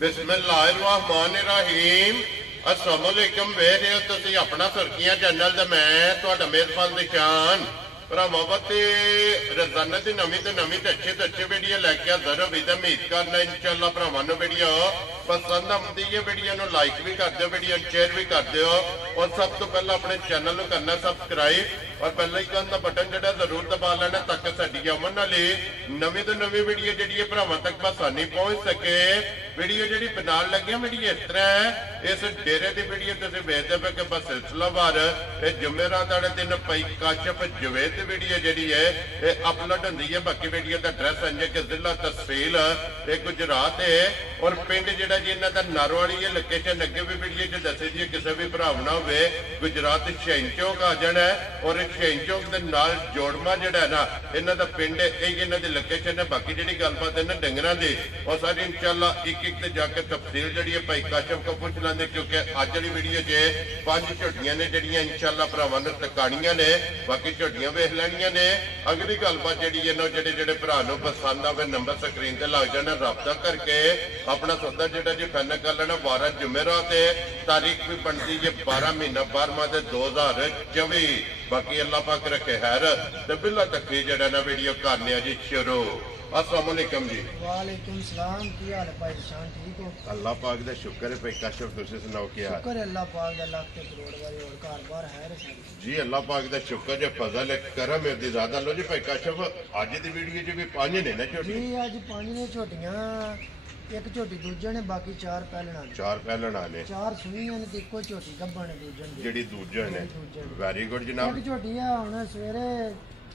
बिस्मिल्लाहिर्रहमानिर्रहीम। अस्सलाम वालेकुम। वेख रहे हो तुसीं अपना सुर्खियां चैनल ते मैं तुहाडा मेज़बान निशान भरावां ते रोजाना की नवीं तो अच्छे वीडियो लैके हाज़र हो। उम्मीद करना इंशाअल्लाह भरावां नूं वीडियो पसंद आती है। वीडियो नूं लाइक भी कर दो, वीडियो शेयर भी कर दो और सब तो पहले अपने चैनल नूं करना सबसक्राइब और बेल आइकन का बटन जिहड़ा जरूर दबा लेना ताकि साडी आउण वाली नवीं तो नवीं वीडियो जिहड़ी है भरावां तक आसानी पहुंच सके। वीडियो जिहड़ी बनाउण लगे वीडियो इस तरह है, इस डेरे की वीडियो तुसीं वेखदे पे कि बस सिलसिलावार ये जुमेरात वाले दिन भाई काशिफ जवेद की वीडियो जिहड़ी है ये अपलोड होंदी है। बाकी वीडियो का एड्रैस है कि जिला तहसील ये गुजरात है और पिंड जिहड़ा जी इन्हां दा नारोवाली है। लोकेशन अगे भी वीडियो च दसी दी किसी भी भराव ना होवे गुजरात शहीन चौक आ जाना है और शहीन चौक के नाल जोड़मा जिहड़ा है ना इन्हां दा पिंड यही इन्हां दी लोकेशन है। बाकी जिहड़ी गलबात है ना डंगरां दी और सारी इंशाअल्लाह एक ते जाके तफसील जिहड़ी है भाई काशिफ को पूछ लेंगे क्योंकि अज वाली वीडियो च 5 झोटियां ने जिहड़ियां इंशाअल्लाह भरावां नूं तकाणियां ने। बाकी झोटियां वेख लैणियां ने। अगली गलबात जिहड़ी है ना जिहड़े भरा नूं पसंद आवे नंबर स्क्रीन ते लग जाना, राबता करके अपना सौदा जिहड़ा जी फाइनल कर लेना। 12 जुमेरात है, तारीख भी बनती है 12 महीना 12वां 2024। बाकी अल्लाह पाक रखे खैर ते बिल्ला तक जिहड़ा ना वीडियो करने जी शुरू। अस्सलाम वालेकुम जी। वालेकुम सलाम। की हाल है भाई शान? ठीक हो? अल्लाह पाक दा शुक्र है भाई काशिफ, तुसीं सुनाओ क्या हाल? शुक्र है अल्लाह पाक दा लाख ते करोड़ वारी और घर-बार है रे सारी जी। अल्लाह पाक दा शुक्र है, फजल है, करम है दी ज़्यादा। लो जी भाई काशिफ अज दी वीडियो च भी 5 ने ना झोटी जी। अज 5 ने झोटियां, एक झोटी दूजे ने, बाकी 4 पहलना ने। 4 पहलना ने, 4 सुईयां ने ते इको झोटी गब्बन है दूजन दी जेडी दूजे ने। वेरी गुड जनाब। एक झोटी है हुण सवेरे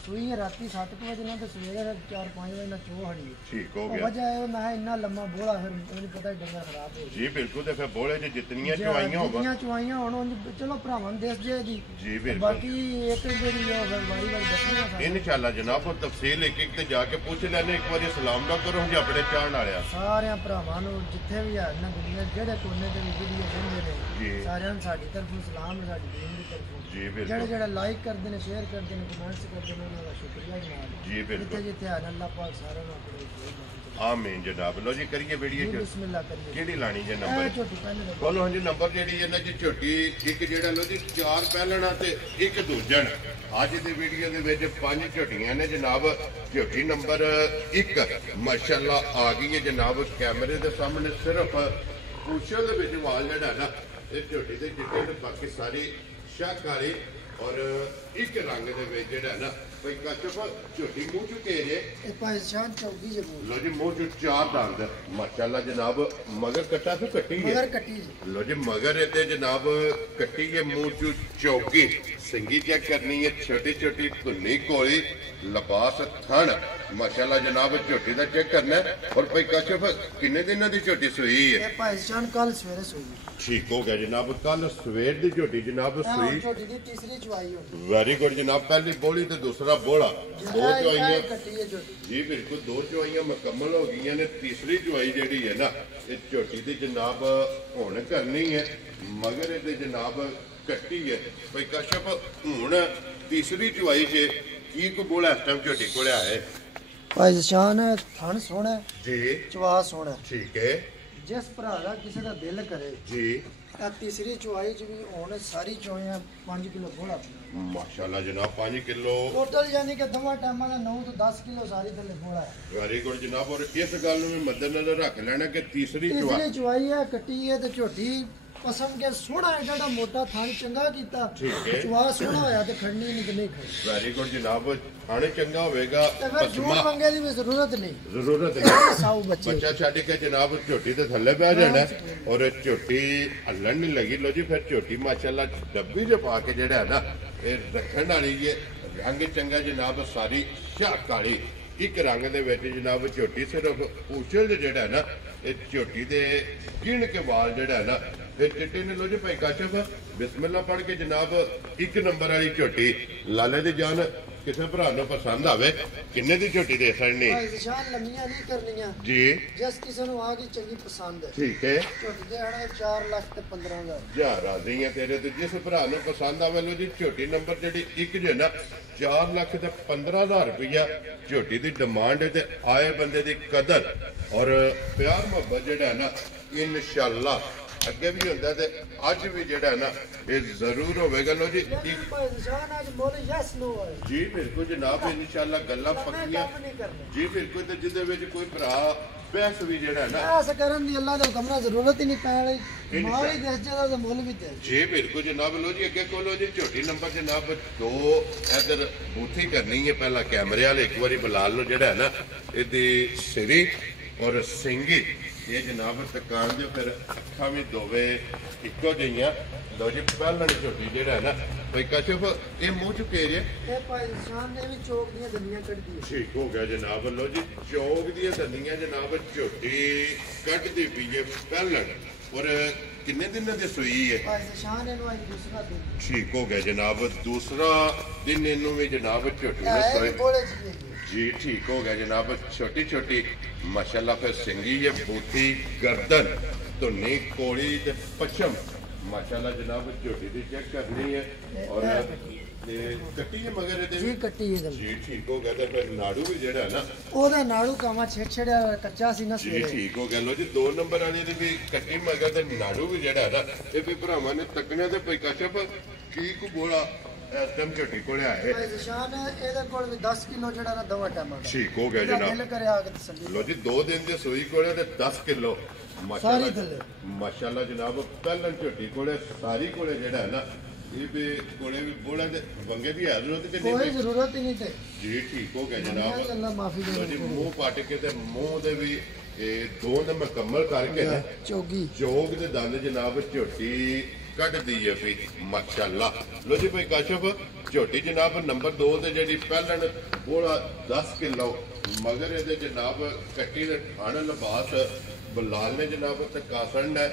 सुई है राती 7 बजे ना तो सवेरे 4-5 बजे ना चो हड़ी। ठीक हो गया। वजह है मैं इन्ना लम्मा बोला फिर मैंने पता ही डंगा खराब हो जी बिल्कुल। ते फिर बोले जे जितनियां चवाइयां होवन चवाइयां होण चलो भरावां देस जे दी जी बिल्कुल। बाकी एक जेडी है फिर वारी दसणीआं इंशाअल्लाह जनाब और तफसील एक एक ते जाके पूछ लेने। एक बार सलाम ना करो जी अपने चाहण वाले सारे भरावां नूं जिथे भी है ना दुनिया जेड़े कोने ते वीडियो देखदे ने सारिआं नूं साडी तरफों सलाम है, साडी दीन दी तरफों जी बिल्कुल। जेड़े लाइक करदे ने, शेयर करदे ने, कमेंट्स करदे ने उन्हां दा शुक्रिया जनाब जी बिल्कुल। जिथे है अल्लाह पाक सारे नूं अपने आमीन जनाब। लो जी करिए वीडियो बिस्मिल्लाह करिए। केड़ी लानी जे नंबर झोटी पहले बोलो हाँ जी। नंबर जेडी है ना जी झोटी एक जेड़ा लो जी 4 पहलना ते एक दूजन। अज दी वीडियो दे विच 5 झोटियां ने जनाब। झोटी नंबर 1 माशाअल्लाह आ गई है जनाब कैमरे दे सामने। सिर्फ पूछल दे विच वाल जेड़ा ना इस झोटी दे चिट्टे ते बाकी सारी शाहकारी और एक रंग दे विच जेड़ा ना भाई काशिफ झोटी मुंह चुके जे पहचान चौकी जे लो जी मुंह चु 4 दंद माशाअल्लाह जनाब। मगर कट्टा तो कट्टी है मगर कट्टी लो जी मगर इते जनाब कट्टी है मुंह चु चौकी। सिंगी चेक करनी है, छोटी छोटी धुन्नी कोई लबास थन माशाअल्लाह जनाब। झोटी का चेक करना है और भाई काशिफ किन्ने दिनों की झोटी सुई है? पहचान कल सवेरे सुई। ठीक हो गया जनाब। कल सवेर की झोटी जनाब सुई। झोटी दी तीसरी चुवाई होगी। वेरी गुड जनाब। पहली बोली तो दूसरा बोला 2 चुवाइयां जी बिल्कुल। 2 चुवाइयां मुकम्मल हो गई ने। तीसरी चुवाई जी है ना ये झोटी की जनाब हुण करनी है मगर ये जनाब कट्टी है भाई काशिफ। हुण तीसरी चुवाई से की को बोला इस टाइम झोटी को है पहचान थन सोना जी, चवा सोना। ठीक है जिस भरा का किसी का दिल करे जी। तीसरी चुवाई च भी हुण सारी चुवाइयां 5 किलो बोला माशाअल्लाह जनाब। 5 किलो टोटल यानी कि दोवां टाइमां दा 9 तो 10 किलो सारी थल्ले बोला है। वेरी गुड जनाब। और इस गल नूं भी मद्देनजर रख लेना कि तीसरी चुवाई है कट्टी है ते झोटी पसंद के सोना एडा मोटा थान चंगा कीता। चुवा सोना होया ते खड़नी नहीं कि नहीं खड़ी। वेरी गुड जनाब। थाने चंगा होवेगा जोड़ मंगे दी भी जरूरत नहीं साऊ बच्चा छड्ड के जनाब झोटी ते थल्ले बैठ जाना और झोटी हल्लन नहीं लगी। लो जी फिर झोटी माशाअल्लाह डब्बी च पा के जेड़ा है ना ये रखण वाली है। रंग चंगा जनाब, सारी शाह काली एक रंग दे विच जनाब। झोटी सिर्फ पूछल जेड़ा है ना ये झोटी दे गिण के वाल जेड़ा है ना फिर चिट्टे ने। लो जी भाई काशिफ बिस्मिल्लाह पढ़ के जनाब 1 नंबर वाली झोटी लाले दी जान ਕਿਸੇ ਭਰਾ ਨੂੰ ਪਸੰਦ ਆਵੇ ਕਿੰਨੇ ਦੀ ਝੋਟੀ ਦੇ ਸਕਣੀ ਭਾਈ ਨਿਸ਼ਾਨ ਲੰਮੀਆਂ ਨਹੀਂ ਕਰਨੀਆਂ ਜੀ ਜਿਸ ਕਿਸੇ ਨੂੰ ਆ ਗਈ ਚੰਗੀ ਪਸੰਦ ਹੈ ਠੀਕ ਹੈ ਝੋਟੀ ਦੇ ਆਣਾ 4 ਲੱਖ ਤੇ 15,000 ਜਾ ਰਾਜ਼ੀ ਆ ਤੇਰੇ ਤੇ ਜਿਸ ਭਰਾ ਨੂੰ ਪਸੰਦ ਆਵੇ ਲੋ ਜੀ ਝੋਟੀ ਨੰਬਰ ਜਿਹੜੀ ਇੱਕ ਜੇ ਨਾ 4 ਲੱਖ ਤੇ 15,000 ਰੁਪਇਆ ਝੋਟੀ ਦੀ ਡਿਮਾਂਡ ਹੈ ਤੇ ਆਏ ਬੰਦੇ ਦੀ ਕਦਰ ਔਰ ਪਿਆਰ ਮੁਹੱਬਤ ਜਿਹੜਾ ਨਾ ਇਨਸ਼ਾਅੱਲਾ ਅੱਗੇ ਵੀ ਹੁੰਦਾ ਤੇ ਅੱਜ ਵੀ ਜਿਹੜਾ ਨਾ ਇਹ ਜ਼ਰੂਰ ਹੋਵੇਗਾ ਲੋ ਜੀ ਭਾਈ ਨਿਸ਼ਾਨ ਅੱਜ ਬੋਲ ਯੈਸ ਨੋ ਹੈ ਜੀ ਬਿਲਕੁਲ ਜਨਾਬ ਇਨਸ਼ਾਅੱਲਾ ਗੱਲਾਂ ਪੱਕੀਆਂ ਜੀ ਬਿਲਕੁਲ ਤੇ ਜਿਹਦੇ ਵਿੱਚ ਕੋਈ ਭਰਾ ਬਹਿਸ ਵੀ ਜਿਹੜਾ ਨਾ ਐਸ ਕਰਨ ਦੀ ਅੱਲਾ ਦੇ ਹੁਕਮ ਨਾਲ ਜ਼ਰੂਰਤ ਹੀ ਨਹੀਂ ਪੈਣ ਵਾਲੀ ਮਾਲ ਹੀ ਦੇਸ ਜਿਹਦਾ ਤੇ ਮੁੱਲ ਵੀ ਤੇ ਜੀ ਬਿਲਕੁਲ ਜਨਾਬ ਲੋ ਜੀ ਅੱਗੇ ਕੋਲੋ ਜੀ ਝੋਟੀ ਨੰਬਰ ਜਨਾਬ 2 ਇਧਰ ਬੂਥੀ ਕਰਨੀ ਹੈ ਪਹਿਲਾਂ ਕੈਮਰੇ ਵਾਲੇ ਇੱਕ ਵਾਰੀ ਬਲਾਲ ਨੂੰ ਜਿਹੜਾ ਹੈ ਨਾ ਇਹਦੀ ਸਿਰੀ ਔਰ ਸਿੰਗੀ ਇਹ ਜਨਾਬ ਦੁਕਾਨ ਦੇ ਫਿਰ ਅੱਖਾਂ ਵੀ ਦੋਵੇਂ ਇੱਕੋ ਜਿਹੀਆਂ ਲੋ ਜੀ ਪਹਿਲਾਂ ਝੋਟੀ ਜਿਹੜਾ ਹੈ ਨਾ ਬਈ ਕਸ਼ਫ ਇਹ ਮੂੰਹ ਚੁੱਕੇ ਜੇ ਇਹ ਭਾਈ ਨਿਸ਼ਾਨ ਨੇ ਵੀ ਚੌਕ ਦੀਆਂ ਦੰਦੀਆਂ ਕੱਢਦੀ ਹੈ ਠੀਕ ਹੋ ਗਿਆ ਜਨਾਬ ਲੋ ਜੀ ਚੌਕ ਦੀਆਂ ਦੰਦੀਆਂ ਜਨਾਬ ਝੋਟੀ ਕੱਢਦੀ ਪਈਏ ਪਹਿਲਾਂ ਔਰ ਕਿੰਨੇ ਦਿਨਾਂ ਦੀ ਸੂਈ ਹੈ ਭਾਈ ਨਿਸ਼ਾਨ ਇਹਨੂੰ ਅੱਜ ਦੂਸਰਾ ਦਿਨ ਠੀਕ ਹੋ ਗਿਆ ਜਨਾਬ ਦੂਸਰਾ ਦਿਨ ਇਹਨੂੰ ਵੀ ਜਨਾਬ ਝੋਟੀ ਨੇ ਇਹ ਸੋਈ ਬੋਲੇ ਜੀ ਠੀਕ ਹੋ ਗਿਆ ਜਨਾਬ ਛੋਟੀ ਛੋਟੀ ਮਾਸ਼ਾਅੱਲਾ ਫਿਰ ਸਿੰਗੀ ਇਹ ਬੂਥੀ ਗਰਦਨ ਧੁੰਨੀ ਕੋਲੀ ਤੇ ਪਛਮ ਮਾਸ਼ਾਅੱਲਾ ਜਨਾਬ ਝੋਟੀ ਦੀ ਚੈੱਕ ਕਰਨੀ ਹੈ ਔਰ ਤੇ ਕੱਟੀ ਹੈ ਮਗਰ ਇਹਦੇ ਜੀ ਕੱਟੀ ਹੈ ਜੀ ਠੀਕ ਹੋ ਗਿਆ ਤੇ ਫਿਰ ਨਾੜੂ ਵੀ ਜਿਹੜਾ ਨਾ ਉਹਦਾ ਨਾੜੂ ਕਾਮਾ ਛੇੜਿਆ ਕੱਚਾ ਸੀ ਨਾ ਜੀ ਸਵੇਰੇ ਠੀਕ ਹੋ ਗਿਆ ਲੋ ਜੀ 2 ਨੰਬਰ ਵਾਲੀ ਦੀ ਵੀ ਕੱਟੀ ਮਗਰ ਤੇ ਨਾੜੂ ਵੀ ਜਿਹੜਾ ਨਾ ਇਹ ਵੀ ਭਰਾਵਾਂ ਨੇ ਤੱਕਣੇ ਤੇ ਪਈ ਕਸ਼ਪ ਕੀ ਕੋ ਬੋਲਾ ਇਸ ਟਾਈਮ ਝੋਟੀ ਕੋਲੇ ਆਏ ਭਾਈ ਨਿਸ਼ਾਨ ਇਹਦੇ ਕੋਲ ਵੀ 10 ਕਿਲੋ ਜਿਹੜਾ ਨਾ ਦਵਾ ਟਮਾਟਰ ਠੀਕ ਹੋ ਗਿਆ ਦਿਲ ਜਨਾਬ ਕਰਿਆ ਆ ਕੇ ਤਸੱਲੀ ਲੋ ਜੀ 2 ਦਿਨ ਦੇ ਸੂਈ ਕੋਲੇ ਤੇ 10 ਕਿਲੋ ਸਾਰੀ ਥੱਲੇ। ਮਾਸ਼ਾਅੱਲਾ ਜਨਾਬ ਪਹਿਲਾਂ ਝੋਟੀ ਕੋਲੇ ਸਾਰੀ ਕੋਲੇ ਜਿਹੜਾ ਹੈ ਨਾ ਇਹ ਵੀ ਕੋਲੇ ਵੀ ਬੋਲਾ ਦੇ ਵੰਗੇ ਦੀ ਜ਼ਰੂਰਤ ਕਿ ਕੋਈ ਨਹੀਂ ਜ਼ਰੂਰਤ ਹੀ ਨਹੀਂ ਤੇ ਜੀ ਠੀਕ ਹੋ ਗਿਆ ਅੱਲਾ ਜਨਾਬ ਮਾਫੀ ਲੋ ਜੀ ਦੇ ਮੂੰਹ ਪੱਟ ਕੇ ਤੇ ਮੂੰਹ ਦੇ ਵੀ ਇਹ 2 ਦਿਨ ਮੁਕੰਮਲ ਕਰਕੇ ਨਾ ਚੋਗੀ ਜੋਗ ਦੇ ਦੰਦ ਜਨਾਬ ਝੋਟੀ ਕੱਢਦੀ ਹੈ ਵੀ ਮਾਸ਼ਾਅੱਲਾ ਲੋ ਜੀ ਭਾਈ ਕਾਸ਼ਫ ਝੋਟੀ ਜਨਾਬ ਨੰਬਰ 2 ਤੇ ਜਿਹੜੀ ਪਹਿਲਣ ਬੋਲਾ 10 ਕਿਲੋ ਮਗਰ ਇਹਦੇ ਜਨਾਬ ਕੱਟੀ ਦੇ ਥਣ ਲਿਬਾਸ ਬਲਾਲ ਨੇ ਜਨਾਬ ਤੇ ਕਾਸਣ ਨੇ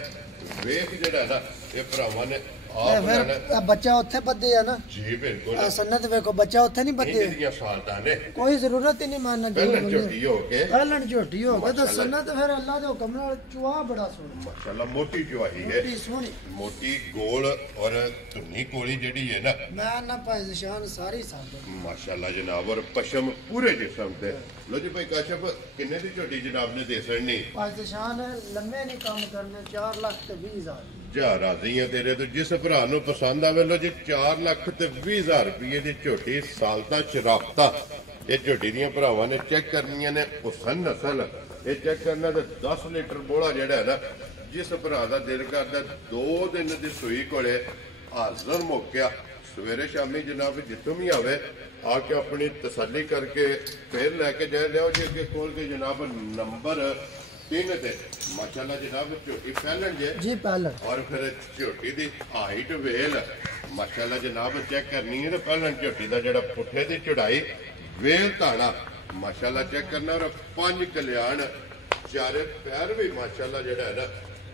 ਵੇਖ ਜਿਹੜਾ ਨਾ ਇਹ ਭਰਾਵਾਂ ਨੇ ਆਪ ਫਿਰ ਲੈਣਾ ਬੱਚਾ ਉੱਥੇ ਬੱਦੇ ਆ ਨਾ ਜੀ ਬਿਲਕੁਲ ਆ ਸੰਨਤ ਵੇਖੋ ਬੱਚਾ ਉੱਥੇ ਨਹੀਂ ਬੱਦੇ ਇਹਦੀਆਂ ਸਾਲਤਾਂ ਨੇ ਕੋਈ ਜ਼ਰੂਰਤ ਹੀ ਨਹੀਂ ਮਾਨਣਾ ਪਹਿਲਣ ਝੋਟੀ ਹੋ ਕੇ ਪਹਿਲਣ ਝੋਟੀ ਹੋ ਕੇ ਤਾਂ ਸੰਨਤ ਫਿਰ ਅੱਲਾ ਦੇ ਹੁਕਮ ਨਾਲ ਚੁਆ ਬੜਾ ਸੋਹਣਾ ਮਾਸ਼ਾਅੱਲਾ ਮੋਟੀ ਜਵਾਹੀ ਹੈ ਬੜੀ ਸੋਹਣੀ ਮੋਟੀ ਗੋਲ ਔਰ ਧੁੰਨੀ ਕੋਲੀ ਜਿਹੜੀ ਹੈ ਨਾ ਮੈਂ ਨਾ ਭਾਈ ਨਿਸ਼ਾਨ ਸਾਰੀ ਸਾਂਭ ਮਾਸ਼ਾਅੱਲਾ ਜਨਾਬ ਔਰ ਪਸ਼ਮ ਪੂਰੇ ਜਿਸਮ ਤੇ ਲੋ ਜੀ ਭਾਈ ਕਾਸ਼ਫ ਕਿੰਨੇ ਦੀ ਝੋਟੀ ਜਨਾਬ ਨੇ ਦੇ ਸਕਣੀ ਭਾਈ ਨਿਸ਼ਾਨ ਲੰਮੇ ਨਹੀਂ ਕੰਮ ਕਰਨੇ 4 ਲੱਖ ਤੇ 20,000 ਜਾ ਰਾਜ਼ੀ ਆ ਤੇਰੇ ਤੋਂ ਜਿਸ ਭਰਾ ਨੂੰ ਪਸੰਦ ਆਵੇ ਲੋ ਜੀ 4 ਲੱਖ ਤੇ 20,000 ਰੁਪਏ ਦੀ ਝੋਟੀ ਸਾਲਤਾ ਚਰਾਪਤਾ ਇਹ ਝੋਟੀ ਦੀਆਂ ਭਰਾਵਾਂ ਨੇ ਚੈੱਕ ਕਰਨੀਆਂ ਨੇ ਹੁਸਨ ਨਸਲ ਇਹ ਚੈੱਕ ਕਰਨਾ ਤੇ 10 ਲੀਟਰ ਬੋਲਾ ਜਿਹੜਾ ਹੈ ਨਾ ਜਿਸ ਭਰਾ ਦਾ ਦਿਲ ਕਰਦਾ 2 ਦਿਨ ਦੀ ਸੂਈ ਕੋਲੇ ਹਾਜ਼ਰ ਮੌਕਿਆ ਸਵੇਰੇ ਸ਼ਾਮੀ ਜਨਾਬ ਜਿੱਥੋਂ ਵੀ ਆਵੇ ਆ ਕੇ ਆਪਣੀ ਤਸੱਲੀ ਕਰਕੇ ਫੇਰ ਲੈ ਕੇ ਜਾ ਲਿਓ ਜੀ ਅੱਗੇ ਖੋਲ ਕੇ ਜਨਾਬ ਨੰਬਰ 3 ਤੇ ਮਾਸ਼ਾਅੱਲਾ ਜਨਾਬ ਝੋਟੀ ਪਹਿਲਣ ਜੇ ਜੀ ਪਹਿਲਣ ਔਰ ਫਿਰ ਝੋਟੀ ਦੀ ਹਾਈਟ ਵੇਲ ਮਾਸ਼ਾਅੱਲਾ ਜਨਾਬ ਚੈੱਕ ਕਰਨੀ ਹੈ ਤੇ ਪਹਿਲਾਂ ਝੋਟੀ ਦਾ ਜਿਹੜਾ ਪੁੱਠੇ ਦੀ ਚੜਾਈ ਵੇਲ ਧਾਣਾ ਮਾਸ਼ਾਅੱਲਾ ਚੈੱਕ ਕਰਨਾ ਔਰ 5 ਕਲਿਆਣ ਚਾਰੇ ਪੈਰ ਵੀ ਮਾਸ਼ਾਅੱਲਾ ਜਿਹੜਾ ਹੈ ਨਾ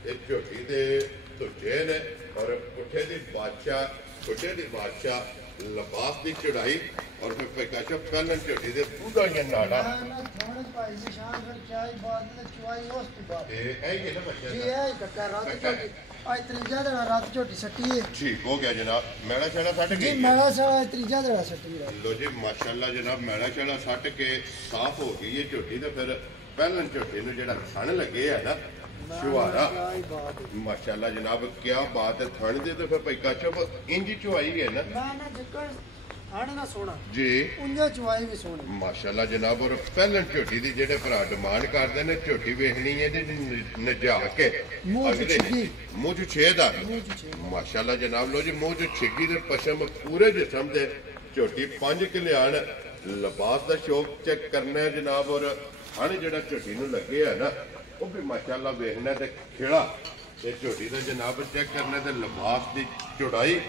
ਇਹ ਝੋਟੀ ਦੇ ਧੁੱਜੇ ਨੇ ਔਰ ਪੁੱਠੇ ਦੀ ਬਾਦਸ਼ਾਹ ਛੋਟੇ ਦੀ ਬਾਦਸ਼ਾਹ ਲਿਬਾਸ ਦੀ ਚੜਾਈ ਔਰ ਫਿਰ ਪੈਕਾਸ਼ਾ ਪਹਿਲਾਂ ਝੋਟੀ ਦੇ ਪੂਰੀਆਂ ਨਾੜਾ ਥੋੜੇ ਭਾਈ ਨਿਸ਼ਾਨ ਫਿਰ ਚਾਈ ਬਾਅਦ ਤੇ ਚੁਆਈ ਉਸ ਤੋਂ ਬਾਅਦ ਇਹ ਹੈ ਨਾ ਬੱਚਾ ਜੀ ਇਹ ਕੱਟਾ ਰਾਤ ਝੋਟੀ ਅੱਜ ਤੀਜਾ ਦਿਨ ਰਾਤ ਝੋਟੀ ਸੱਟੀ ਹੈ ਠੀਕ ਹੋ ਗਿਆ ਜਨਾਬ ਮੈਲਾ ਛੜਾ ਸੱਟ ਜੀ ਗਈ ਮੇਰਾ ਸਾਲਾ ਤੀਜਾ ਦਿਨ ਸੱਟੀ ਹੈ ਲੋ ਜੀ ਮਾਸ਼ਾਅੱਲਾ ਜਨਾਬ ਮੈਲਾ ਛੜਾ ਸੱਟ ਕੇ ਸਾਫ਼ ਹੋ ਗਈ ਇਹ ਝੋਟੀ ਤੇ ਫਿਰ ਪਹਿਲਾਂ ਝੋਟੀ ਨੂੰ ਜਿਹੜਾ ਥਣ ਲੱਗੇ ਆ ਨਾ ਸ਼ੁਹਾਰਾ ਮਾਸ਼ਾਅੱਲਾ ਜਨਾਬ ਕੀ ਬਾਤ ਹੈ ਥਣ ਦੇ ਤੇ ਫਿਰ ਭਾਈ ਕਾਚਬ ਇੰਜ ਚੁਆਈ ਹੈ ਨਾ ਮੈਂ ਨਾ ਜਿੱਕਰ ਥਣ ਨਾ ਸੋਣਾ ਜੀ ਉਂਝਾ ਚੁਆਈ ਵੀ ਸੋਣੀ ਮਾਸ਼ਾਅੱਲਾ ਜਨਾਬ ਔਰ ਪਹਿਲਾਂ ਝੋਟੀ ਦੀ ਜਿਹੜੇ ਭਰਾ ਡਿਮਾਂਡ ਕਰਦੇ ਨੇ ਝੋਟੀ ਵੇਖਣੀ ਹੈ ਤੇ ਨਜਾ ਕੇ ਮੂੰਹ ਚ ਛੇਦ ਆ ਮਾਸ਼ਾਅੱਲਾ ਜਨਾਬ ਲੋ ਜੀ ਮੂੰਹ ਚ ਛਿੱਗੀ ਦੇ ਪਸ਼ਮ ਪੂਰੇ ਜਿਸਮ ਦੇ ਝੋਟੀ 5 ਕਲਿਆਣ ਲਿਬਾਸ ਦਾ ਸ਼ੌਕ ਚੈੱਕ ਕਰਨਾ ਹੈ ਜਨਾਬ ਔਰ ਹਣ ਜਿਹੜਾ ਝੋਟੀ ਨੂੰ ਲੱਗੇ ਆ ਨਾ ਉਹ ਵੀ ਮਾਸ਼ਾਅੱਲਾ ਵੇਖਣਾ ਤੇ ਖੇੜਾ ਤੇ ਝੋਟੀ ਦਾ ਜਨਾਬ ਚੈੱਕ ਕਰਨਾ ਤੇ ਲਿਬਾਸ ਦੀ ਚੌੜਾਈ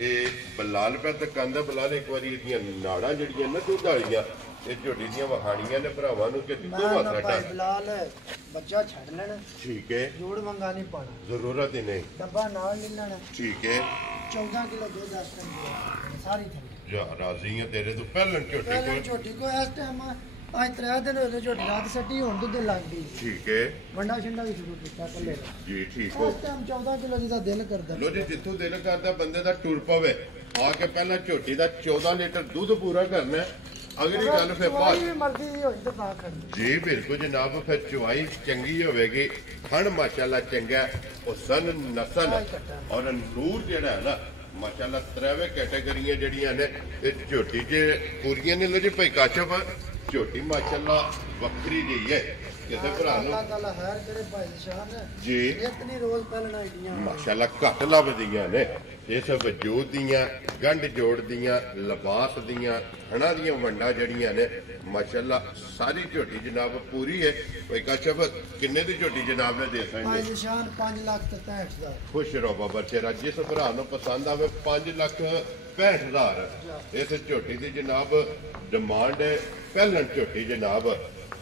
ਇਹ ਬਲਾਲ ਪੈ ਤੇ ਕੰਦਾ ਬਲਾਲ ਇੱਕ ਵਾਰੀ ਇਹਦੀਆਂ ਨਾੜਾਂ ਜਿਹੜੀਆਂ ਨਾ ਦੁੱਧ ਵਾਲੀਆਂ ਇਹ ਝੋਟੀ ਦੀਆਂ ਵਹਾਣੀਆਂ ਨੇ ਭਰਾਵਾਂ ਨੂੰ ਕਿ ਦੋਵਾਂ ਸਾਡਾ ਬਲਾਲ ਬੱਚਾ ਛੱਡ ਲੈਣਾ ਠੀਕ ਹੈ ਜੋੜ ਮੰਗਾ ਨਹੀਂ ਪਾਣਾ ਜ਼ਰੂਰਤ ਹੀ ਨਹੀਂ ਡੱਬਾ ਨਾਲ ਨਹੀਂ ਲੈਣਾ ਠੀਕ ਹੈ 14 ਕਿਲੋ ਦੁੱਧ ਆਸਤਨ ਸਾਰੀ ਥੱਲੇ ਜਾ ਰਾਜ਼ੀ ਆ ਤੇਰੇ ਤੋਂ ਪਹਿਲਾਂ ਝੋਟੀ ਪਹਿਲਾਂ ਕੋਲ ਝੋਟੀ ਕੋ ਇਸ ਟਾਈਮ ਅੱਜ 3 ਦਿਨ ਹੋਏ ਝੋਟੀ ਰਾਤ ਸੱਟੀ ਹੁਣ ਦੁੱਧ ਲੱਗ ਗਈ ਠੀਕ ਹੈ ਵੰਡਾ ਛਿੰਡਾ ਵੀ ਸ਼ੁਰੂ ਕੀਤਾ ਕੱਲੇ ਜੀ ਠੀਕ ਹੋ ਇਸ ਟਾਈਮ 14 ਕਿਲੋ ਜਿਹਦਾ ਦਿਲ ਕਰਦਾ ਲੋ ਜੀ ਜਿੱਥੋਂ ਦਿਲ ਕਰਦਾ ਬੰਦੇ ਦਾ ਟੁਰ ਪਵੇ ਆ ਕੇ ਪਹਿਲਾਂ ਝੋਟੀ ਦਾ 14 ਲੀਟਰ ਦੁੱਧ ਪੂਰਾ ਕਰਨਾ ਹੈ। ਅਗਲੀ ਗੱਲ ਫਿਰ ਬਾਅਦ ਵੀ ਮਰਦੀ ਹੋਈ ਤਾਂ ਤਾਂ ਕਰਨੀ ਜੀ ਬਿਲਕੁਲ ਜਨਾਬ ਫਿਰ ਚੁਆਈ ਚੰਗੀ ਹੋਵੇਗੀ ਖਣ ਮਾਸ਼ਾਅੱਲਾ ਚੰਗਾ ਉਹ ਸਨ ਨਸਲ ਔਰ ਨੂਰ ਜਿਹੜਾ ਹੈ ਨਾ ਮਾਸ਼ਾਅੱਲਾ ਤਰਵੇਂ ਕੈਟਾਗਰੀਆਂ ਜਿਹੜੀਆਂ ਨੇ ਇਹ ਝੋਟੀ 'ਚ ਪੂਰੀਆਂ ਨੇ। ਲੋ ਜੀ ਭਾਈ ਕਾਸ਼ਫ ਝੋਟੀ ਮਾਸ਼ਾਅੱਲਾ ਵੱਖਰੀ ਜਿਹੀ ਹੈ ਕਿਸੇ ਭਰਾ ਨੂੰ ਅੱਲਾਹ ਤਾਲਾ ਹੈਰ ਕਰੇ ਭਾਈ ਸ਼ਾਨ ਜੀ ਇਤਨੀ ਰੋਜ਼ ਪਹਿਲਣਾ ਆਈਆਂ ਮਾਸ਼ਾਅੱਲਾ ਘੱਟ ਲੱਭਦੀਆਂ ਨੇ ਇਸ ਵਜੂਦ ਦੀਆਂ ਗੰਢ ਜੋੜ ਦੀਆਂ ਲਿਬਾਸ ਦੀਆਂ ਹਣਾ ਦੀਆਂ ਵੰਡਾਂ ਜਿਹੜੀਆਂ ਨੇ ਮਾਸ਼ਾਅੱਲਾ ਸਾਰੀ ਝੋਟੀ ਜਨਾਬ ਪੂਰੀ ਹੈ। ਕੋਈ ਕਸ਼ਬ ਕਿੰਨੇ ਦੀ ਝੋਟੀ ਜਨਾਬ ਨੇ ਦੇ ਸਕਦੇ ਭਾਈ ਸ਼ਾਨ 5 ਲੱਖ ਤੇ 65 ਦਾ ਖੁਸ਼ ਰਹੋ ਬਾਬਾ ਤੇਰਾ ਜਿਸ ਭਰਾ ਨੂੰ ਪਸੰਦ ਆਵੇ 5,65,000 ਇਸ ਝੋਟੀ ਦੀ ਜਨਾਬ ਡਿਮਾਂਡ ਹੈ। ਪਹਿਲਾਂ ਝੋਟੀ ਜਨਾਬ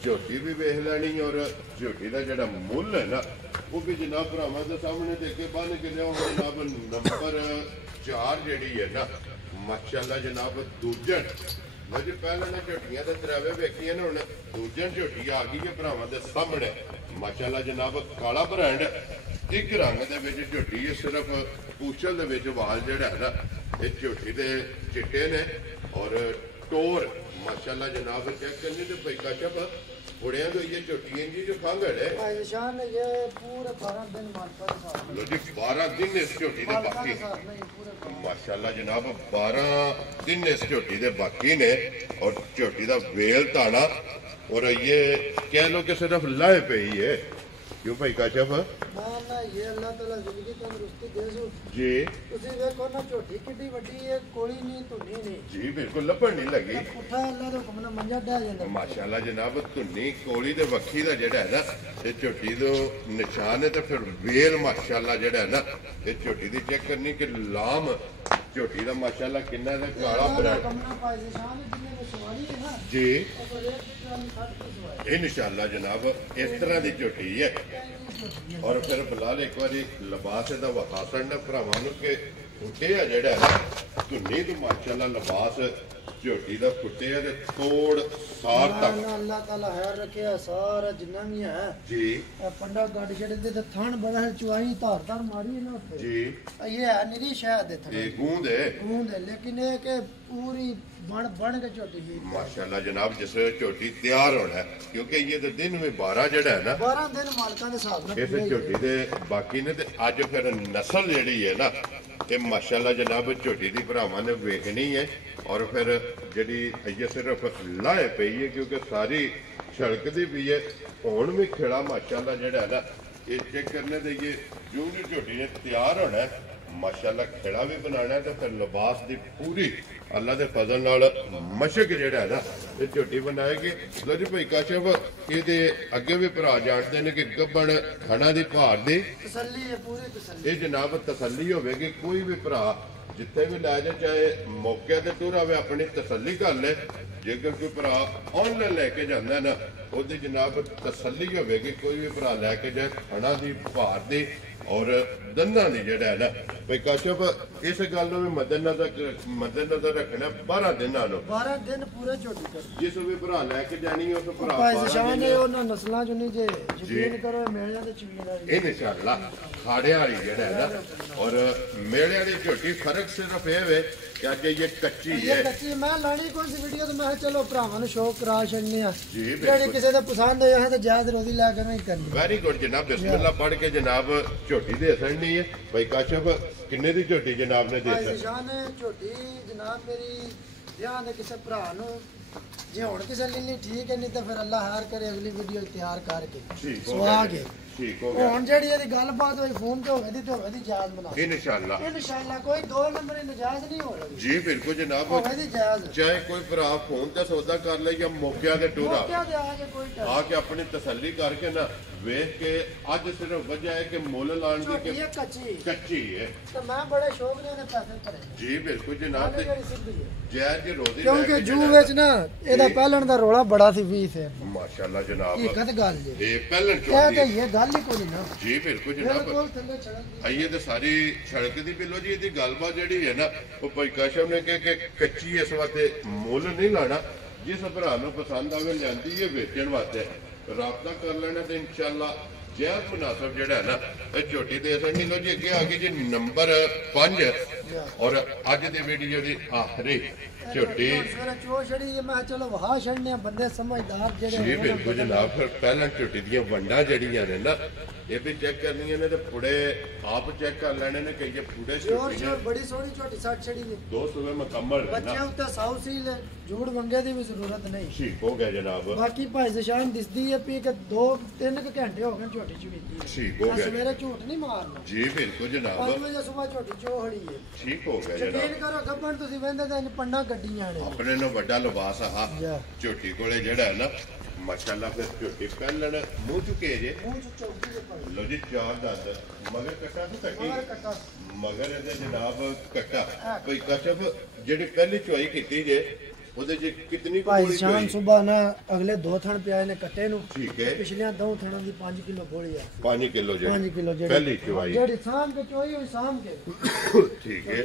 ਝੋਟੀ ਵੀ ਵੇਖ ਲੈਣੀ ਔਰ ਝੋਟੀ ਦਾ ਜਿਹੜਾ ਮੁੱਲ ਹੈ ਨਾ ਉਹ ਵੀ ਜਨਾਬ ਭਰਾਵਾਂ ਦੇ ਸਾਹਮਣੇ ਦੇ ਕੇ ਬੰਨ ਕੇ ਲਿਆਓ ਜਨਾਬ। ਨੰਬਰ 4 ਜਿਹੜੀ ਹੈ ਨਾ ਮਾਸ਼ਾਅੱਲਾ ਜਨਾਬ ਦੂਜਣ ਲੋ ਜੀ ਪਹਿਲਾਂ ਨੇ ਝੋਟੀਆਂ ਦੇ ਤਰਾਵੇ ਵੇਖੀਆਂ ਨੇ ਹੁਣ ਦੂਜਣ ਝੋਟੀ ਆ ਗਈ ਹੈ ਭਰਾਵਾਂ ਦੇ ਸਾਹਮਣੇ ਮਾਸ਼ਾਅੱਲਾ ਜਨਾਬ ਕਾਲਾ ਬ੍ਰਾਂਡ ਇੱਕ ਰੰਗ ਦੇ ਵਿੱਚ ਝੋਟੀ ਹੈ। ਸਿਰਫ ਪੂਛਲ ਦੇ ਵਿੱਚ ਵਾਲ ਜਿਹੜਾ ਹੈ ਨਾ ਇਹ ਝੋਟੀ ਦੇ ਚਿੱਟੇ ਨੇ ਔਰ ਟੋਰ ਮਾਸ਼ਾਅੱਲਾ ਜਨਾਬ ਚੈੱਕ ਕਰਨੀ ਤੇ ਭਾਈ ਕਾਸ਼ਫ घोड़िया तो ये चोटियां जी जो खांगड़ है ये पूरे 12 दिन मालका के साथ लो जी 12 दिन इस चोटी दे बाकी माशाल्लाह जनाब 12 दिन इस चोटी दे बाकी ने और चोटी दा वेल ताना और ये कह लो कि सिर्फ लाए पे ही है क्यों भाई काशफ ना ये अल्लाह ताला जिंदगी तंदुरुस्ती दे सो जी ਤੁਸੀਂ ਵੇਖੋ ਨਾ ਝੋਟੀ ਕਿੱਡੀ ਵੱਡੀ ਹੈ ਕੋਲੀ ਨਹੀਂ ਧੁੰਨੀ ਨਹੀਂ जी बिल्कुल लभण नहीं लगी ਪੁੱਠਾ ਅੱਲਾ ਦਾ ਹੁਕਮ ਨਾਲ ਮੰਜਾ ਢਾ ਜਾਂਦਾ ਮਾਸ਼ਾਅੱਲਾ ਜਨਾਬ ਧੁੰਨੀ ਕੋਲੀ ਦੇ ਵੱਖੀ ਦਾ ਜਿਹੜਾ ਹੈ ਨਾ ਇਹ ਝੋਟੀ ਦਾ ਨਿਸ਼ਾਨ ਹੈ ਤੇ ਫਿਰ ਵੇਲ ਮਾਸ਼ਾਅੱਲਾ ਜਿਹੜਾ ਹੈ ਨਾ ਇਹ ਝੋਟੀ ਦੀ ਚੈੱਕ ਕਰਨੀ ਕਿ ਲਾਮ ਝੋਟੀ ਦਾ ਮਾਸ਼ਾਅੱਲਾ ਕਿੰਨਾ ਦਾ ਕਾਲਾ ਬਰਾ ਕਮਨਾ ਪਾਈ ਨਿਸ਼ਾਨ ਜਿੰਨੇ ਨੂੰ ਸਵਾਰੀ ਹੈ ਨਾ ਜੀ ਉਹ ਰੇਟ ਦੀ ਟਰਾਲੀ ਖੜ ਕੇ ਸਵਾਰੀ ਇਹ ਇਨਸ਼ਾਅੱਲਾ ਜਨਾਬ ਇਸ ਤਰ੍ਹਾਂ ਦੀ ਝੋਟੀ ਹੈ ਔਰ ਫਿਰ ਬਲਾਲ ਇੱਕ ਵਾਰੀ ਲਿਬਾਸ ਇਹਦਾ ਵਖਾਸਣ ਨਾ ਭਰਾਵਾਂ ਨੂੰ ਕਿ ਉੱਠਿਆ ਜਿਹੜਾ ਹੈ ਧੁੰਨੀ ਤੋਂ ਮਾਸ਼ਾਅੱਲਾ ਲਿਬਾਸ ਝੋਟੀ ਦਾ ਫੁੱਟਿਆ ਤੇ ਤੋੜ ਸਾਰ ਤੱਕ ਅੱਲਾਹ ਤਾਲਾ ਹੈਰ ਰੱਖਿਆ ਸਾਰਾ ਜਿੰਨਾ ਵੀ ਹੈ ਜੀ ਇਹ ਪੰਡਾ ਗੱਡ ਛੱਡਦੇ ਤੇ ਥਣ ਬੜਾ ਹੈ ਚੁਆਈ ਧਾਰ ਮਾਰੀ ਹੈ ਨਾ ਉੱਥੇ ਜੀ ਇਹ ਹੈ ਨਿਰੀ ਸ਼ਹਿਦ ਦੇ ਥਣ ਇਹ ਗੂੰਦ ਹੈ ਗੂੰਦ ਹੈ ਲੇਕਿਨ ਇਹ ਕਿ ਪੂਰੀ ਬਣ ਕੇ ਝੋਟੀ ਹੀ माशाल्लाह जनाब जिस झोटी तैयार होना है क्योंकि ये तो दिन में 12 जड़ा है ना 12 ਦਿਨ ਮਾਲਕਾਂ ਦੇ ਹਿਸਾਬ ਨਾਲ इस झोटी दे बाकी ने ते अज फिर नस्ल जेड़ी है ना ये माशाल्लाह जनाब झोटी दी भरावां ने वेखनी है और फिर जेड़ी ये सिर्फ लाए पई है क्योंकि सारी छड़कदी पई है हुण भी खिड़ा माशाल्लाह जेड़ा है ना ये चेक करने दे ये जो भी झोटी ने तैयार होना है माशाल्लाह खिड़ा भी बनाना है तो फिर लिबास दी पूरी अल्लाह दे फजल नाल मशक जेड़ा है ना ये झोटी बनाएगी लो जी भाई काशफ ये अगे भी भरा जानते हैं कि गब्बन खाना दी भार दी तसल्ली है पूरी तसल्ली ये जनाब तसल्ली होगी कोई भी भरा जिथे भी लै जाए चाहे मौके ते टूर आवे अपनी तसल्ली कर ले जेकर कोई भरा ऑनलाइन लैके जाता है ना ओदी जनाब तसल्ली होगी कोई भी भरा लैके जाए खाना दी भार दी और दंदा दी जेड़ा है ना भाई काशफ इस गल भी मद्देनजर रखना 12 दिन 12 दिन पूरे ਝੋਟੀ ਕਰ जिस भी भरा लैके जानी उस भरा ਭਾਈ ਸ਼ਾਨ ਨੇ ਉਹਨਾਂ ਨਸਲਾਂ ਚੋਂ ਨਹੀਂ ਜੇ ਯਕੀਨ ਕਰੋ ਮੇਲਿਆਂ ਤੇ ਚੀਜ਼ਾਂ इंशाअल्लाह खाड़े वाली जेड़ा है ना और मेले वाली झोटी फर्क सिर्फ ये वे कि अज ये कच्ची है ਇਹ ਕੱਚੀ ਮੈਂ ਲਾਣੀ ਕੋਈ ਸੀ ਵੀਡੀਓ ਤੇ ਮੈਂ ਕਿਹਾ ਚਲੋ ਭਰਾਵਾਂ ਨੂੰ ਸ਼ੌਕ ਕਰਾ ਛੱਡਨੇ ਆ जी ਜਿਹੜੀ बिल्कुल ਕਿਸੇ ਦਾ ਪਸੰਦ ਹੋਇਆ ਹੈ ਤਾਂ ਜਾਇਜ਼ ਰੋਜ਼ੀ ਲੈ ਕੇ ਨਹੀਂ ਕਰਨੀ वेरी गुड जनाब बिस्मिल्लाह पढ़ के जनाब झोटी दे सड़नी है भाई काशफ किन्ने दी झोटी जनाब ने दे ਭਾਈ ਸ਼ਾਨ ਨੇ ਝੋਟੀ ਜਨਾਬ ਮੇਰੀ ਵਿਆਹ ਦੇ ਕਿਸੇ ਭਰਾ ਨੂੰ ਜੇ ਹੁਣ ਕਿਸੇ ਲਈ ਨਹੀਂ ਠੀਕ ਹੈ ਨਹੀਂ ਤਾਂ ਫਿਰ ਅੱਲਾ ਹਾਰ ਕਰੇ ਅਗਲੀ ਵੀਡੀਓ ਤਿਆਰ ਕਰਕੇ ठीक हो ਸਵਾ गया ਕੇ ठीक हो गया ਹੁਣ ਜਿਹੜੀ ਇਹਦੀ ਗੱਲਬਾਤ ਹੋਈ ਫੋਨ ਤੇ ਹੋਵੇ ਦੀ ਜਾਇਜ਼ ਬਣਾ इंशाअल्लाह ਇਨਸ਼ਾਅੱਲਾ ਕੋਈ 2 ਨੰਬਰ ਨਜਾਇਜ਼ ਨਹੀਂ ਹੋ ਰਹੀ जी बिल्कुल जनाब ਹੋਵੇ ਦੀ ਜਾਇਜ਼ चाहे कोई भरा फोन ते सौदा कर ले या मौके ते टूर ਮੌਕਿਆਂ ਤੇ ਆ ਜੇ ਕੋਈ ਟਾਈਮ आके अपनी तसल्ली करके ना वेख के अज सिर्फ वजह है कि मुल लाने की ਝੋਟੀ ਇਹ ਕੱਚੀ कच्ची है ਤੇ ਮੈਂ ਬੜੇ ਸ਼ੌਕ ਨਾਲ ਇਹਨੇ ਪੈਸੇ ਭਰੇ जी बिल्कुल जनाब ਨਾਲੇ ਜਿਹੜੀ ਸਿੱਧੀ ਹੈ जैद जी रोजी ਕਿਉਂਕਿ ਜੂ ਵਿੱਚ ਨਾ ਇਹਦਾ ਪਹਿਲਣ ਦਾ ਰੋਲਾ ਬੜਾ ਸੀ 20 ਸੇ माशाल्लाह जनाब ਹਕੀਕਤ ਗੱਲ ਜੇ ये पहलन ਕਹਿ चौथी ਕੇ ਇਹ ਗੱਲ ਗੱਲ ਹੀ ਕੋਈ ਨਾ ਜੀ ਬਿਲਕੁਲ ਜਨਾਬ ਬਿਲਕੁਲ ਥੱਲੇ ਚੜ੍ਹਨ ਆਈਏ ਤੇ ਸਾਰੀ ਸੜਕ ਦੀ ਬਿੱਲੋ ਜੀ ਇਹਦੀ ਗੱਲਬਾਤ ਜਿਹੜੀ ਹੈ ਨਾ ਉਹ ਭਾਈ ਕਾਸ਼ਮ ਨੇ ਕਿਹਾ ਕਿ ਕੱਚੀ ਇਸ ਵਾਸਤੇ ਮੁੱਲ ਨਹੀਂ ਲਾਣਾ ਜਿਸ ਭਰਾ ਨੂੰ ਪਸੰਦ ਆਵੇ ਲੈਂਦੀ ਹੈ ਵੇਚਣ ਵਾਸਤੇ ਰਾਬਤਾ ਕਰ ਲੈਣਾ ਤੇ ਇਨਸ਼ਾਅੱਲਾ ਜੈਰ ਮੁਨਾਸਬ ਜਿਹੜਾ ਹੈ ਨਾ ਇਹ ਝੋਟੀ ਦੇ ਸੰਨੀ ਲੋ ਜੀ ਅੱਗੇ ਆ ਗਈ ਜੀ ਨੰਬਰ 5 ਔਰ ਅੱਜ ਦੀ ਵੀਡੀਓ ਦੀ ਆਖਰੀ ਝੋਟੀ ਚੋ ਛੜੀ ਮੈਂ ਚਲੋ ਵਹਾ ਛੜਨੇ ਬੰਦੇ ਸਮਝਦਾਰ ਜੀ ਜਿਹੜੇ ਬਿਲਕੁਲ ਜਨਾਬ ਫਿਰ ਪਹਿਲਾਂ ਝੋਟੀ ਦੀਆਂ ਵੰਡਾਂ ਜਿਹੜੀਆਂ ਨੇ ਨਾ ਇਹ ਵੀ ਚੈੱਕ ਕਰਨੀਆਂ ਨੇ ਤੇ ਪੁੜੇ ਆਪ ਚੈੱਕ ਕਰ ਲੈਣੇ ਨੇ ਕਈ ਪੁੜੇ ਸ਼ੋਰ ਬੜੀ ਸੋਹਣੀ ਝੋਟੀ ਸੱਟ ਛੜੀ ਹੈ 200 ਮੁਕੰਮਲ ਹੈ ਬੱਚੇ ਨਾ ਉੱਤੇ ਸਾਊ ਸੀਲ ਜੂੜ ਮੰਗੇ ਦੀ ਵੀ ਜ਼ਰੂਰਤ ਨਹੀਂ ਠੀਕ ਹੋ ਗਿਆ ਜਨਾਬ ਬਾਕੀ ਭਾਈ ਜ਼ਸ਼ਾਨ ਦਿਸਦੀ ਹੈ ਵੀ ਕਿ 2-3 ਘੰਟੇ ਹੋ ਗਏ ਝੋਟੀ ਚੁਵੀਦੀ ਠੀਕ ਹੋ ਗਿਆ ਸਵੇਰੇ ਝੂਠ ਨਹੀਂ ਮਾਰਨਾ ਜੀ ਬਿਲਕੁਲ ਜਨਾਬ 5 ਵਜੇ ਸਵੇਰ ਝੋਟੀ ਚੋ ਖੜੀ ਹੈ ਠੀਕ ਹੋ ਗਿਆ ਯਕੀਨ ਜਨਾਬ ਕਰੋ ਗੱਬਣ ਤੁਸੀਂ ਵੰਦੇ ਤੇ ਪੰਡਾ ਗੱਡੀਆਂ ਨੇ ਆਪਣੇ ਨੂੰ ਵੱਡਾ ਲਿਬਾਸ ਆ ਜਾ ਝੋਟੀ ਕੋਲੇ ਜਿਹੜਾ ਹੈ ਨਾ ਮਾਸ਼ਾਅੱਲਾ ਫਿਰ ਝੋਟੀ ਪਹਿਲਣ ਮੂੰਹ ਚੁੱਕੇ ਜੇ ਮੂੰਹ ਚ ਚੌਕੀ ਦੇ ਪਾਈ ਲੋ ਜੀ ਚਾਰ ਦੰਦ ਮਗਰ ਕੱਟਾ ਤੇ ਕੱਟੀ ਮਗਰ ਕੱਟਾ ਮਗਰ ਇਹਦੇ ਜਨਾਬ ਕੱਟਾ ਕੋਈ ਕਸ਼ਫ ਜਿਹੜੀ ਪਹਿਲੀ ਚੁਆਈ ਕੀਤੀ ਜੇ ਉਹਦੇ ਚ ਕਿੰਨੀ ਕੁ ਭਾਈ ਗੋਲੀ ਸ਼ਾਮ ਚੁਆਈ ਸਵੇਰ ਨਾ ਅਗਲੇ 2 ਥਣ ਪਿਆਏ ਨੇ ਕੱਟੇ ਨੂੰ ਠੀਕ ਹੈ ਪਿਛਲੀਆਂ 2 ਥਣਾਂ ਦੀ 5 ਕਿਲੋ ਗੋਲੀ ਆ 5 ਕਿਲੋ 5 ਜਿਹੜੀ ਕਿਲੋ ਪਹਿਲੀ ਚੁਆਈ ਜਿਹੜੀ ਸਾਮ ਕੇ ਚੋਈ ਹੋਈ ਸਾਮ ਕੇ ਠੀਕ ਹੈ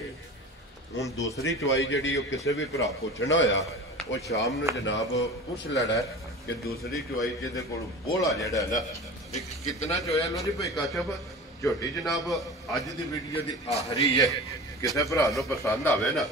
ਹੁਣ ਦੂਸਰੀ ਚੁਆਈ ਜਿਹੜੀ ਉਹ ਕਿਸੇ ਵੀ ਭਰਾ ਪੁੱਛਣਾ ਹੋਇਆ ਉਹ ਸ਼ਾਮ ਨੂੰ ਜਨਾਬ ਪੁੱਛ ਲੈਣਾ ਕਿ ਦੂਸਰੀ ਚੁਆਈ ਜਿਹਦੇ ਕੋਲ ਬੋਲਾ ਜਿਹੜਾ ਹੈ ਨਾ ਇਹ ਕਿੰਨਾ ਚੋਇਆ ਲੋ ਜੀ ਭਾਈ ਕਾਸ਼ਫ ਝੋਟੀ ਜਨਾਬ ਅੱਜ ਦੀ ਵੀਡੀਓ ਦੀ ਆਖਰੀ ਹੈ ਕਿਸੇ ਭਰਾ ਨੂੰ ਪਸੰਦ ਆਵੇ ਨਾ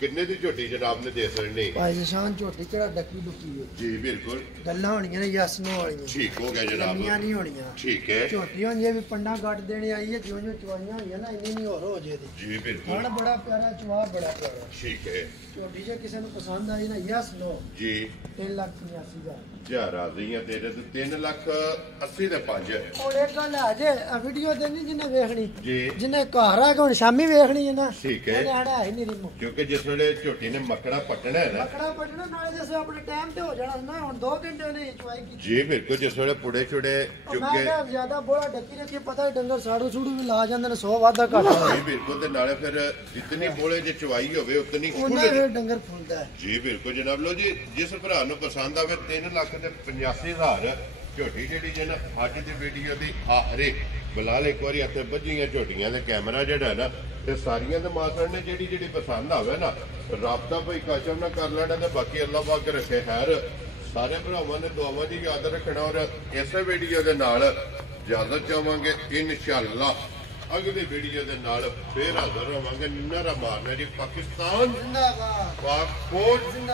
ਕਿੰਨੇ ਦੀ ਝੋਟੀ ਜਨਾਬ ਨੇ ਦੇ ਸਕਣੀ ਭਾਈ ਨਿਸ਼ਾਨ ਝੋਟੀ ਕਿਹੜਾ ਡੱਕੀ ਡੁੱਕੀ ਹੈ ਜੀ ਬਿਲਕੁਲ ਗੱਲਾਂ ਹੋਣੀਆਂ ਨੇ ਯਸ ਨੋ ਵਾਲੀਆਂ ਠੀਕ ਹੋ ਗਿਆ ਜਨਾਬ ਲੰਮੀਆਂ ਨਹੀਂ ਹੋਣੀਆਂ ਠੀਕ ਹੈ ਝੋਟੀ ਹੁਣ ਜੇ ਵੀ ਪੰਡਾ ਕੱਟ ਦੇਣੀ ਆਈ ਹੈ ਜਿਉਂ ਜਿਉਂ ਚਵਾਈਆਂ ਹੋਈਆਂ ਨਾ ਇੰਨੀ ਨਹੀਂ ਹੋਰ ਹੋ ਜੇ ਦੀ ਜੀ ਬਿਲਕੁਲ ਹਣ ਬੜਾ ਪਿਆਰਾ ਚਵਾ ਬੜਾ ਪਿਆਰਾ ਠੀਕ ਹੈ ਝੋਟੀ ਜੇ ਕਿਸੇ ਨੂੰ ਪਸੰਦ ਆਈ ਨਾ ਯਸ ਨੋ ਜੀ 3,85,000 ਜਾ ਰਾਜ਼ੀਆਂ ਤੇਰੇ ਤੇ 3,80,000 ਦੇ 5 ਹੁਣ ਇੱਕ ਗੱਲ ਆ ਜੇ ਵੀਡੀਓ ਦੇ ਨਹੀਂ ਜਿਹਨੇ ਵੇਖਣੀ ਜੀ ਜਿਹਨੇ ਘਰ ਆ ਕੇ ਹੁਣ ਸ਼ਾਮੀ ਵੇਖਣੀ ਹੈ ਨਾ ਠੀਕ ਹੈ ਇਹਨੇ ਹੜਾ ਹੈ ਨਹੀਂ ਰਿਮੋ ਕਿਉਂਕਿ ਜਿਸ ਵੇਲੇ ਝੋਟੀ ਨੇ ਮੱਕੜਾ ਪੱਟਣਾ ਹੈ ਨਾ ਮਕੜਾ ਪਟਣਾ ਨਾਲੇ ਜਿਵੇਂ ਆਪਣੇ ਟਾਈਮ ਤੇ ਹੋ ਜਾਣਾ ਨਾ ਹੁਣ 2 ਘੰਟੇ ਨੇ ਚਵਾਈ ਕੀਤੀ ਜੀ ਬਿਲਕੁਲ ਜਿਸ ਵੇਲੇ ਪੁੜੇ ਛੁੜੇ ਮੈਂ ਚੁੱਕੇ ਕਿਹਾ ਜ਼ਿਆਦਾ ਬੋਲਾ ਡੱਕੀ ਰੱਖੀ ਪਤਾ ਹੀ ਡੰਗਰ ਸਾੜੂ ਸੂੜੂ ਵੀ ਲਾ ਜਾਂਦੇ ਨੇ 100 ਵਾਧਾ ਘੱਟ ਜੀ ਬਿਲਕੁਲ ਤੇ ਨਾਲੇ ਫਿਰ ਜਿਤਨੀ ਬੋਲੇ ਜੇ ਚਵਾਈ ਹੋਵੇ ਉਤਨੀ ਉਹਨਾਂ ਖੁੱਲ ਫਿਰ ਡੰਗਰ ਫੁੱਲਦਾ ਹੈ ਜੀ ਬਿਲਕੁਲ ਜਨਾਬ ਲੋ ਜੀ ਜਿਸ ਭਰਾ ਨੂੰ ਪਸੰਦ ਆਵੇ 3,85,000 ਝੋਟੀ ਜਿਹੜੀ ਜੇ ਨਾ ਅੱਜ ਦੀ ਵੀਡੀਓ ਦੀ ਆਖਰੀ ਬਲਾਲ ਇੱਕ ਵਾਰੀ ਇੱਥੇ ਵੱਜੀਆਂ ਝੋਟੀਆਂ ਦੇ ਕੈਮਰਾ ਜਿਹੜਾ ਨਾ ਇਹ ਸਾਰੀਆਂ ਦੇ ਮਾਸੜ ਨੇ ਜਿਹੜੀ ਪਸੰਦ ਆਵੇ ਨਾ ਰਾਬਤਾ ਭਾਈ ਕਾਸ਼ਮ ਨਾਲ ਕਰ ਲੈਣਾ ਤੇ ਬਾਕੀ ਅੱਲਾਹ ਪਾਕ ਰੱਖੇ ਖੈਰ ਸਾਰੇ ਭਰਾਵਾਂ ਨੇ ਦੁਆਵਾਂ ਦੀ ਯਾਦ ਰੱਖਣਾ ਔਰ ਇਸੇ ਵੀਡੀਓ ਦੇ ਨਾਲ ਇਜਾਜ਼ਤ ਚਾਹਾਂਗੇ ਇਨਸ਼ਾਅੱਲਾ ਅਗਲੀ ਵੀਡੀਓ ਦੇ ਨਾਲ ਫੇਰ ਹਾਜ਼ਰ ਹੋਵਾਂਗੇ ਨਾਰਾ ਮਾਰਨਾ ਜੀ ਪਾਕਿਸਤਾਨ ਜ਼ਿੰਦਾਬਾਦ ਪਾਕ ਫੌਜ